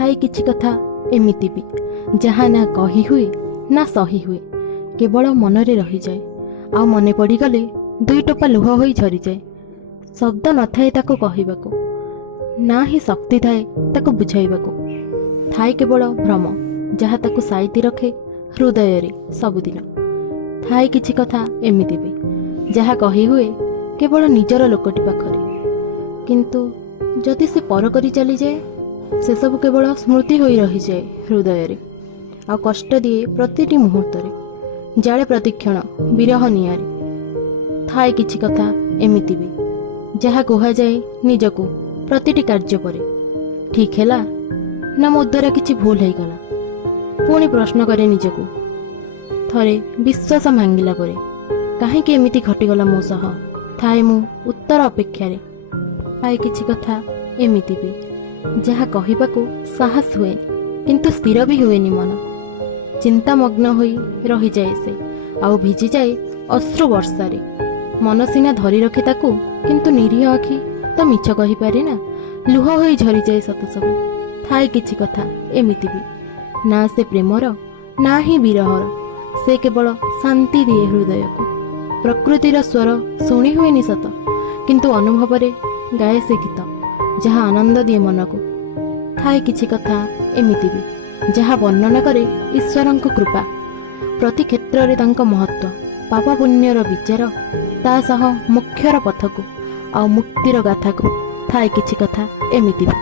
ଥାଇ କିଛି କଥା ଏମିତି ବି ଯାହା ନା କହି ହୁଏ ନା ସହି ହୁଏ, କେବଳ ମନରେ ରହିଯାଏ। ଆଉ ମନେ ପଡ଼ିଗଲେ ଦୁଇ ଟୋପା ଲୁହ ହୋଇ ଝରିଯାଏ। ଶବ୍ଦ ନଥାଏ ତାକୁ କହିବାକୁ, ନା ହିଁ ଶକ୍ତି ଥାଏ ତାକୁ ବୁଝାଇବାକୁ। ଥାଏ କେବଳ ଭ୍ରମ ଯାହା ତାକୁ ସାଇତି ରଖେ ହୃଦୟରେ ସବୁଦିନ। ଥାଏ କିଛି କଥା ଏମିତି ବି ଯାହା କହି ହୁଏ କେବଳ ନିଜର ଲୋକଟି ପାଖରେ, କିନ୍ତୁ ଯଦି ସେ ପର କରି ଚାଲିଯାଏ ସେସବୁ କେବଳ ସ୍ମୃତି ହୋଇ ରହିଯାଏ ହୃଦୟରେ, ଆଉ କଷ୍ଟ ଦିଏ ପ୍ରତିଟି ମୁହୂର୍ତ୍ତରେ, ଜାଳେ ପ୍ରତିକ୍ଷଣ ବିରହ ନିଆରେ। ଥାଏ କିଛି କଥା ଏମିତି ବି ଯାହା କୁହାଯାଏ ନିଜକୁ ପ୍ରତିଟି କାର୍ଯ୍ୟ ପରେ, ଠିକ୍ ହେଲା ନା ମୋ ଦ୍ୱାରା କିଛି ଭୁଲ ହେଇଗଲା। ପୁଣି ପ୍ରଶ୍ନ କରେ ନିଜକୁ, ଥରେ ବିଶ୍ୱାସ ଭାଙ୍ଗିଲା ପରେ କାହିଁକି ଏମିତି ଘଟିଗଲା ମୋ ସହ। ଥାଏ ମୁଁ ଉତ୍ତର ଅପେକ୍ଷାରେ। ଥାଏ କିଛି କଥା ଏମିତି ବି ଯାହା କହିବାକୁ ସାହସ ହୁଏନି, କିନ୍ତୁ ସ୍ଥିର ବି ହୁଏନି ମନ। ଚିନ୍ତାମଗ୍ନ ହୋଇ ରହିଯାଏ ସେ, ଆଉ ଭିଜିଯାଏ ଅଶ୍ରୁ ବର୍ଷାରେ। ମନ ସିନା ଧରି ରଖେ ତାକୁ, କିନ୍ତୁ ନିରୀହ ଆଖି ତ ମିଛ କହିପାରେ ନା, ଲୁହ ହୋଇ ଝରିଯାଏ ସତ ସବୁ। ଥାଏ କିଛି କଥା ଏମିତି ବି ନା ସେ ପ୍ରେମର ନା ହିଁ ବିରହର, ସେ କେବଳ ଶାନ୍ତି ଦିଏ ହୃଦୟକୁ। ପ୍ରକୃତିର ସ୍ୱର ଶୁଣି ହୁଏନି ସତ, କିନ୍ତୁ ଅନୁଭବରେ ଗାଏ ସେ ଗୀତ ଯାହା ଆନନ୍ଦ ଦିଏ ମନକୁ। ଥାଏ କିଛି କଥା ଏମିତି ବି ଯାହା ବର୍ଣ୍ଣନା କରେ ଈଶ୍ୱରଙ୍କ କୃପା, ପ୍ରତି କ୍ଷେତ୍ରରେ ତାଙ୍କ ମହତ୍ଵ, ପାପ ପୁଣ୍ୟର ବିଚାର, ତା ସହ ମୋକ୍ଷର ପଥକୁ ଆଉ ମୁକ୍ତିର ଗାଥାକୁ। ଥାଏ କିଛି କଥା ଏମିତି ବି।